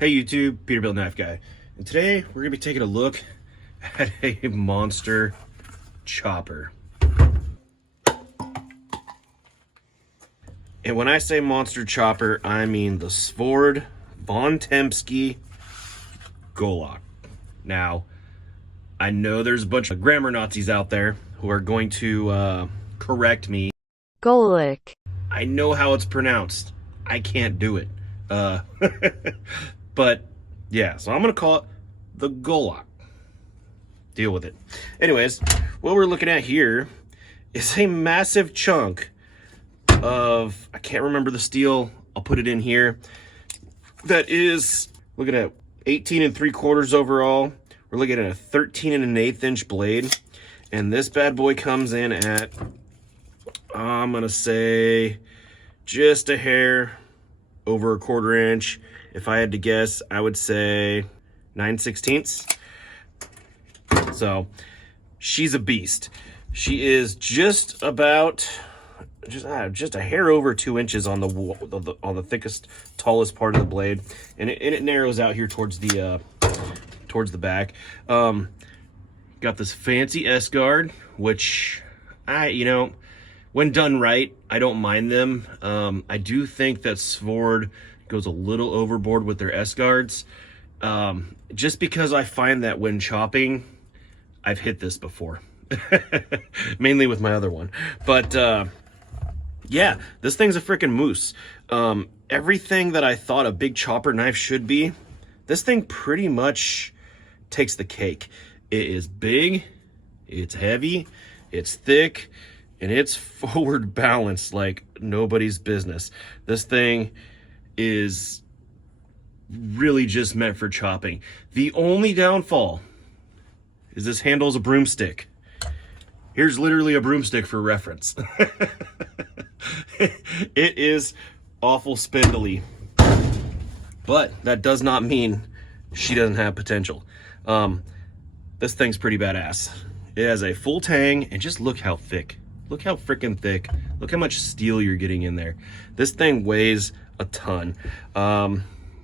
Hey YouTube, Peterbilt Knife Guy, and today we're going to be taking a look at a monster chopper. And when I say monster chopper, I mean the Svord Von Tempsky GOLOK. Now, I know there's a bunch of grammar Nazis out there who are going to correct me. GOLOK. I know how it's pronounced. I can't do it. But yeah, so I'm gonna call it the GOLOK. Deal with it. Anyways, what we're looking at here is a massive chunk of, I can't remember the steel, I'll put it in here, that is, looking at 18 3/4 overall. We're looking at a 13 1/8 inch blade, and this bad boy comes in at, I'm gonna say, just a hair over 1/4 inch. If I had to guess, I would say 9/16. So she's a beast. She is just about just a hair over 2 inches on the thickest, tallest part of the blade, and it narrows out here towards the back. Got this fancy S guard, which when done right, I don't mind them. I do think that Svord goes a little overboard with their S guards, just because I find that when chopping, I've hit this before, mainly with my other one. But yeah, this thing's a freaking moose. Everything that I thought a big chopper knife should be, this thing pretty much takes the cake. It is big, it's heavy, it's thick, and it's forward balanced like nobody's business. This thing is really just meant for chopping. The only downfall is this handle's a broomstick. Here's literally a broomstick for reference. It is awful spindly, but that does not mean she doesn't have potential. This thing's pretty badass. It has a full tang, and just look how thick. Look how freaking thick. Look how much steel you're getting in there. This thing weighs a ton.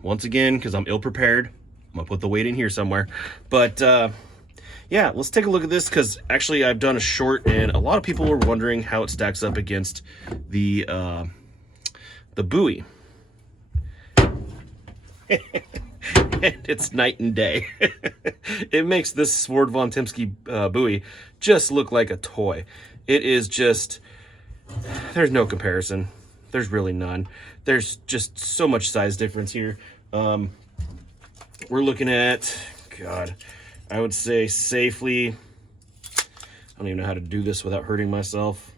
Once again, because I'm ill-prepared, I'm gonna put the weight in here somewhere. But yeah, let's take a look at this, because actually I've done a short, and a lot of people were wondering how it stacks up against the buoy. It's night and day. It makes this Svord Von Tempsky buoy just look like a toy. It is just, there's no comparison. There's really none. There's just so much size difference here. We're looking at, God, I would say safely, I don't even know how to do this without hurting myself.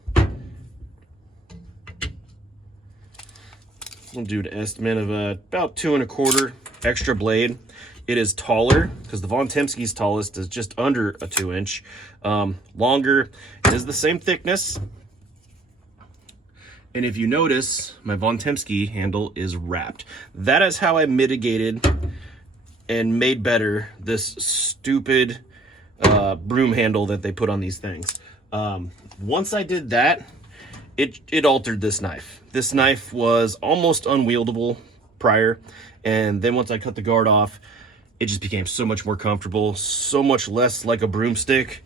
We'll do an estimate of about 2 1/4 extra blade. It is taller, because the Von Tempsky's tallest is just under a 2 inch. Longer, it is the same thickness. And if you notice, my Von Tempsky handle is wrapped. That is how I mitigated and made better this stupid broom handle that they put on these things. Once I did that, it altered this knife. This knife was almost unwieldable prior, and then once I cut the guard off, it just became so much more comfortable, so much less like a broomstick.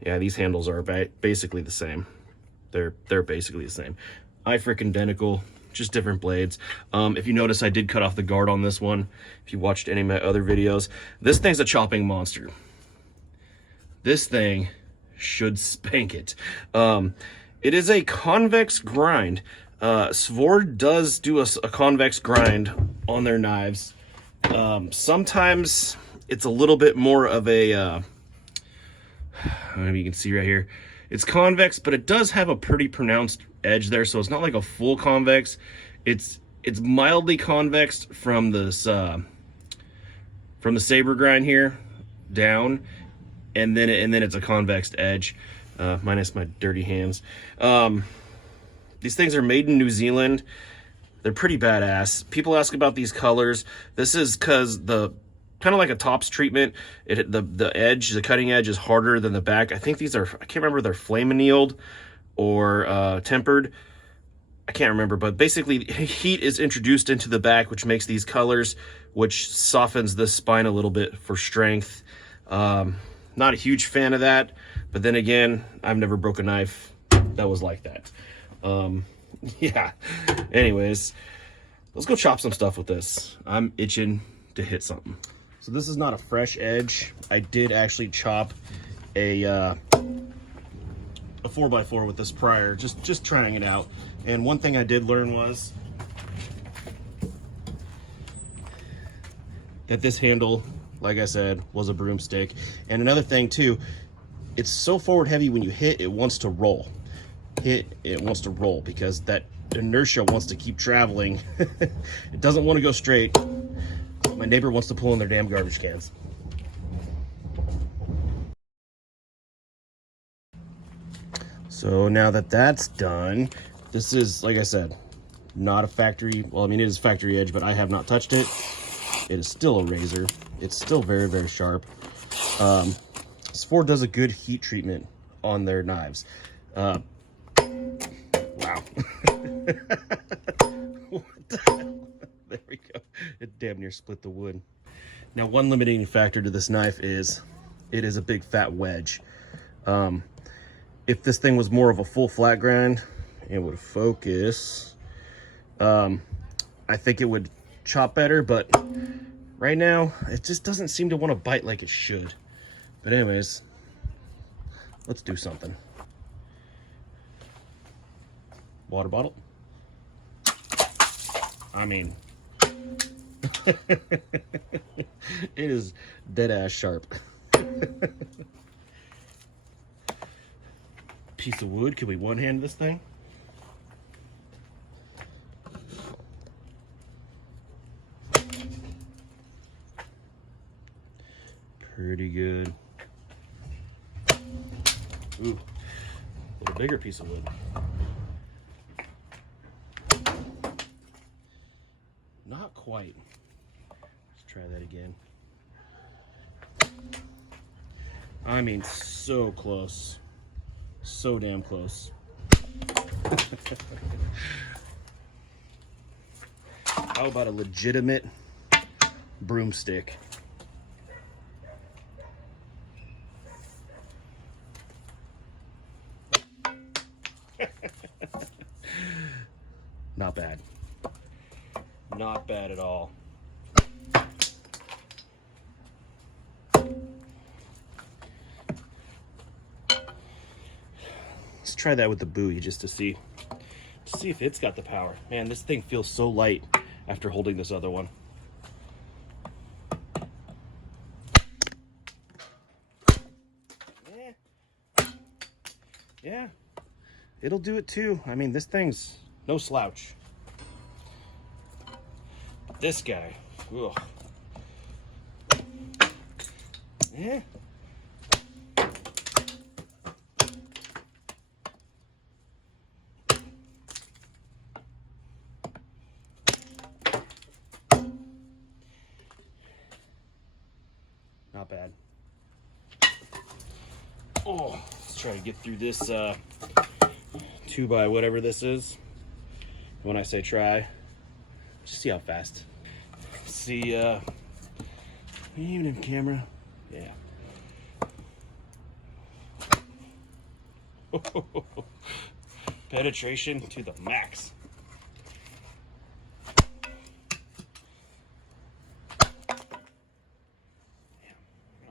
Yeah, these handles are basically the same. They're basically the same. Freaking identical, just different blades. If you notice, I did cut off the guard on this one. If you watched any of my other videos, this thing's a chopping monster. This thing should spank it. It is a convex grind. Svord does do a convex grind on their knives. Sometimes it's a little bit more of a, maybe you can see right here, it's convex, but it does have a pretty pronounced edge there, so it's not like a full convex. It's mildly convex from this from the saber grind here down, and then it's a convex edge, minus my dirty hands. These things are made in New Zealand. They're pretty badass. People ask about these colors. This is because the kind of like a tops treatment. The edge, the cutting edge is harder than the back. I think these are, I can't remember, they're flame annealed or tempered. I can't remember, but basically heat is introduced into the back, which makes these colors, which softens the spine a little bit for strength. Not a huge fan of that, but then again, I've never broke a knife that was like that. Yeah, anyways, let's go chop some stuff with this. I'm itching to hit something. So this is not a fresh edge. I did actually chop a 4x4 with this prior, just trying it out. And one thing I did learn was that this handle, like I said, was a broomstick. And another thing too, it's so forward heavy when you hit, it wants to roll. It wants to roll because that inertia wants to keep traveling. It doesn't want to go straight. My neighbor wants to pull in their damn garbage cans. So now that that's done, this is, like I said, not a factory, well, I mean, it is factory edge, but I have not touched it. It is still a razor. It's still very, very sharp. Svord does a good heat treatment on their knives. Wow. What the hell? There we go. It damn near split the wood. Now, one limiting factor to this knife is it is a big fat wedge. If this thing was more of a full flat grind, it would focus. I think it would chop better, but right now it just doesn't seem to want to bite like it should. But anyways, let's do something. Water bottle. I mean, it is dead ass sharp. Piece of wood. Can we one-hand this thing? Pretty good. Ooh, a little bigger piece of wood. Not quite. Let's try that again. I mean, so close. So damn close. How about a legitimate broomstick? Not bad. Not bad at all. Let's try that with the buoy just to see if it's got the power. Man, this thing feels so light after holding this other one. Yeah, it'll do it too. I mean, this thing's no slouch. This guy, ugh. Yeah. Not bad. Oh, let's try to get through this 2x whatever this is. When I say try, just see how fast. See, even in camera, yeah. Penetration to the max.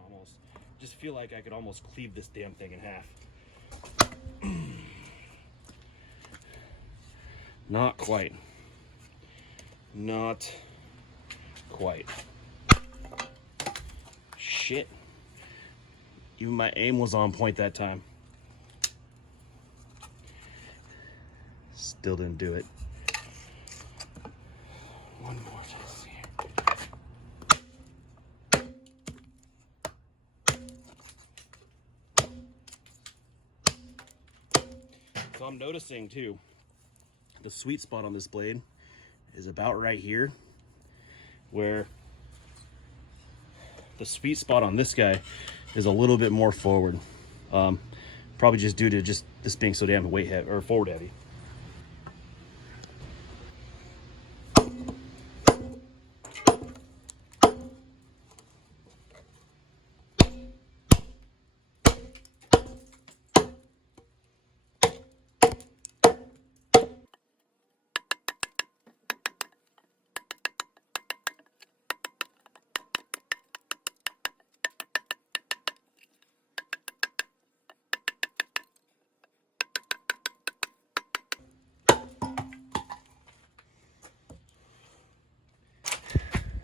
Almost, just feel like I could almost cleave this damn thing in half. Not quite. Not quite. Shit. Even my aim was on point that time. Still didn't do it. One more test here. So I'm noticing too, the sweet spot on this blade is about right here, where the sweet spot on this guy is a little bit more forward. Probably just due to just this being so damn weight heavy or forward heavy.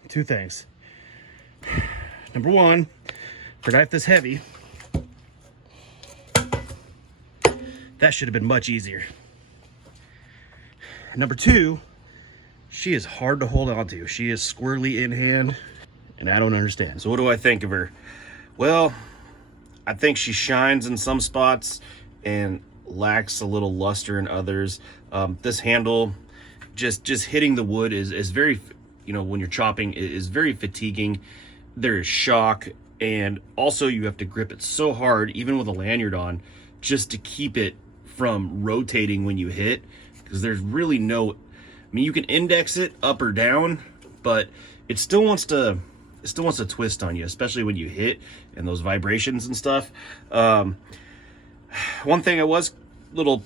two things. Number one, for a knife this heavy, that should have been much easier. Number two, she is hard to hold on to. She is squirrely in hand, and I don't understand. So what do I think of her? Well, I think she shines in some spots and lacks a little luster in others. This handle, just hitting the wood is very, you know, when you're chopping, is very fatiguing. There is shock, and also you have to grip it so hard, even with a lanyard on, just to keep it from rotating when you hit, because there's really no, I mean, you can index it up or down, but it still wants to twist on you, especially when you hit and those vibrations and stuff. One thing I was a little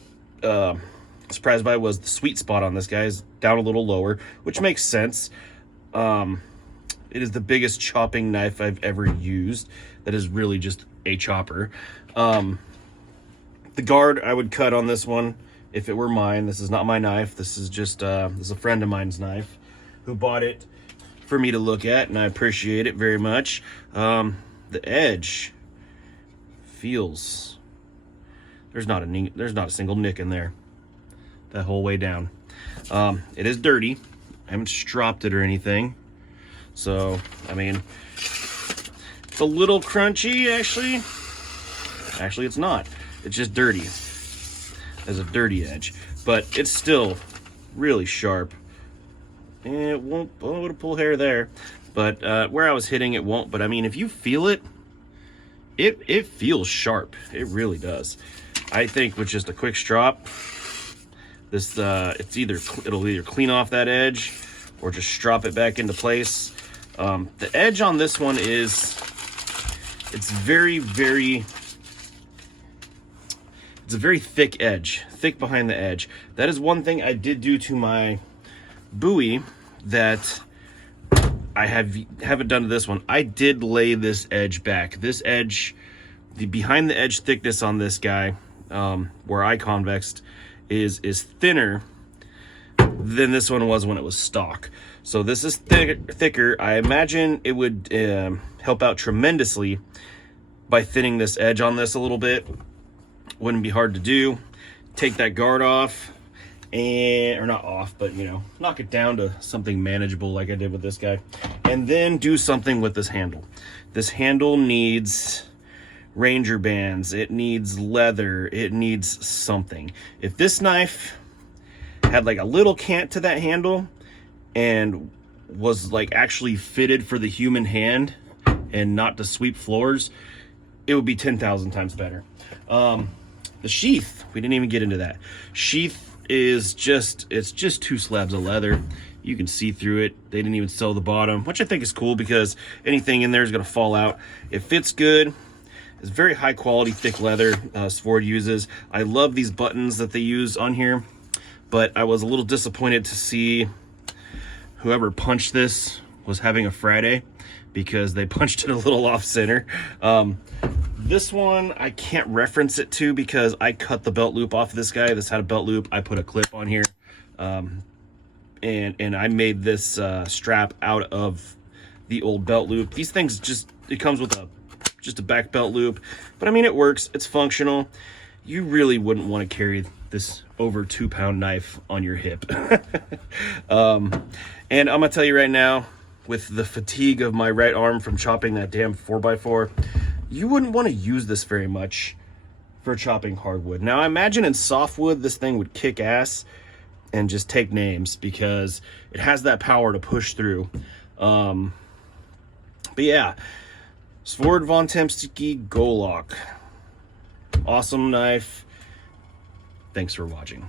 surprised by was the sweet spot on this guy is down a little lower, which makes sense. It is the biggest chopping knife I've ever used that is really just a chopper. The guard I would cut on this one if it were mine. This is not my knife. This is just this is a friend of mine's knife who bought it for me to look at, and I appreciate it very much. The edge feels, there's not a single nick in there that whole way down. It is dirty. I haven't stropped it or anything, so I mean, it's a little crunchy actually it's not. It's just dirty. There's a dirty edge, but it's still really sharp. And it won't, oh, it'll pull hair there, but where I was hitting it won't. But I mean, if you feel it, it feels sharp. It really does. I think with just a quick strop, this it'll either clean off that edge or just strop it back into place. The edge on this one it's very it's a very thick edge, thick behind the edge. That is one thing I did do to my buoy that I haven't done to this one. I did lay this edge back. This edge, the behind the edge thickness on this guy, where I convexed, is thinner than this one was when it was stock. So this is thicker. I imagine it would help out tremendously by thinning this edge on this a little bit. Wouldn't be hard to do. Take that guard off, or not off, but you know, knock it down to something manageable like I did with this guy, and then do something with this handle. This handle needs Ranger bands, it needs leather, it needs something. If this knife had like a little cant to that handle and was like actually fitted for the human hand and not to sweep floors, it would be 10,000 times better. The sheath, we didn't even get into that. Sheath is it's just two slabs of leather. You can see through it. They didn't even sew the bottom, which I think is cool because anything in there is going to fall out. It fits good. It's very high quality, thick leather Svord uses. I love these buttons that they use on here, but I was a little disappointed to see whoever punched this was having a Friday because they punched it a little off center. This one I can't reference it to because I cut the belt loop off of this guy. This had a belt loop. I put a clip on here, and I made this strap out of the old belt loop. These things it comes with just a back belt loop, but I mean, it works. It's functional. You really wouldn't want to carry this over 2-pound knife on your hip. And I'm gonna tell you right now, with the fatigue of my right arm from chopping that damn 4x4, you wouldn't want to use this very much for chopping hardwood. Now, I imagine in softwood, this thing would kick ass and just take names because it has that power to push through. But yeah, Svord Von Tempsky GOLOK. Awesome knife. Thanks for watching.